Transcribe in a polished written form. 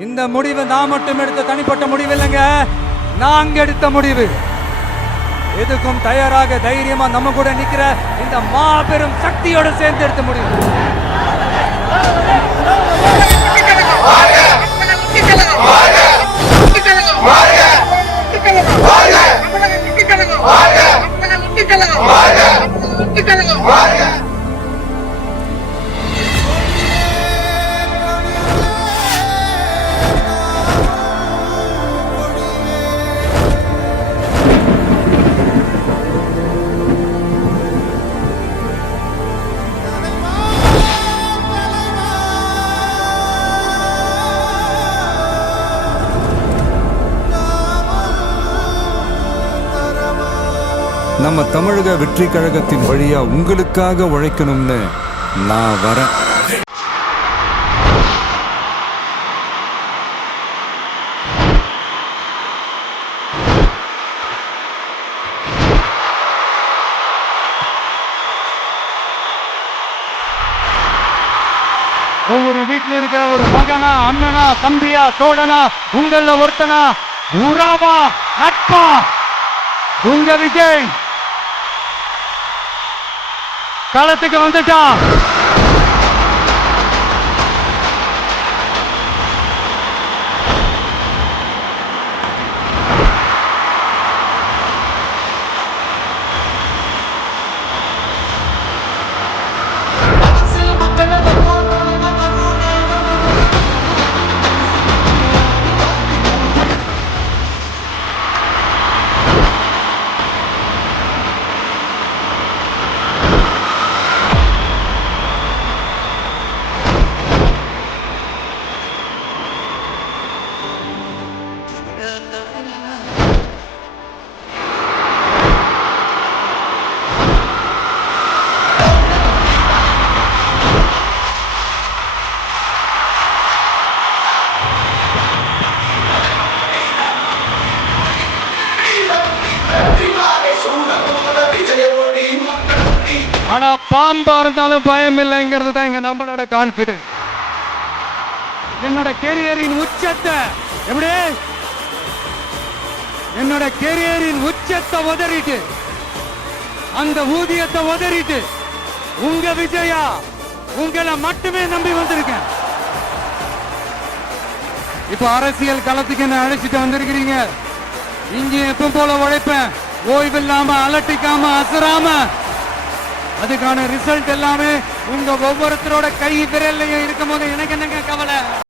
இந்த முடிவு நான் மட்டும் எடுத்த தனிப்பட்ட முடிவு இல்லைங்க, நாங்க எடுத்த முடிவு. எதுக்கும் தயாராக தைரியமா நம்ம கூட நிக்கிற இந்த மாபெரும் சக்தியோட சேர்ந்து எடுத்த முடிவு. நம்ம தமிழக வெற்றி கழகத்தின் வழியா உங்களுக்காக உழைக்கணும்னு நான் வரேன். ஒவ்வொரு வீட்டில் இருக்க ஒரு மகனா, அண்ணனா, தம்பியா, தோழனா, உங்கள ஒருத்தனா, உறவா, நட்பா, உங்க விஜய் களத்துக்கு வந்துட்டா. ஆனா பாம்பா இருந்தாலும் பயம் இல்லைங்கிறது தான் இங்க நம்மளோட கான்பிடன்ஸ். என்னோட கெரியரின் உச்சத்தை எப்படி என்னோட கெரியரின் உச்சத்தை உதறிட்டு, அந்த ஊதியத்தை உதறிட்டு உங்க விஜயா உங்களை மட்டுமே நம்பி வந்திருக்கேன். இப்ப அரசியல் களத்துக்கு என்ன அழைச்சிட்டு வந்திருக்கிறீங்க. இங்க எப்ப போல உழைப்பேன், ஓய்வில்லாம, அலட்டிக்காம, அசராம. அதுக்கான ரிசல்ட் எல்லாமே உங்க ஒவ்வொருத்தரோட கை விரல்லையும் இருக்கும் போது எனக்கு என்னங்க கவலை.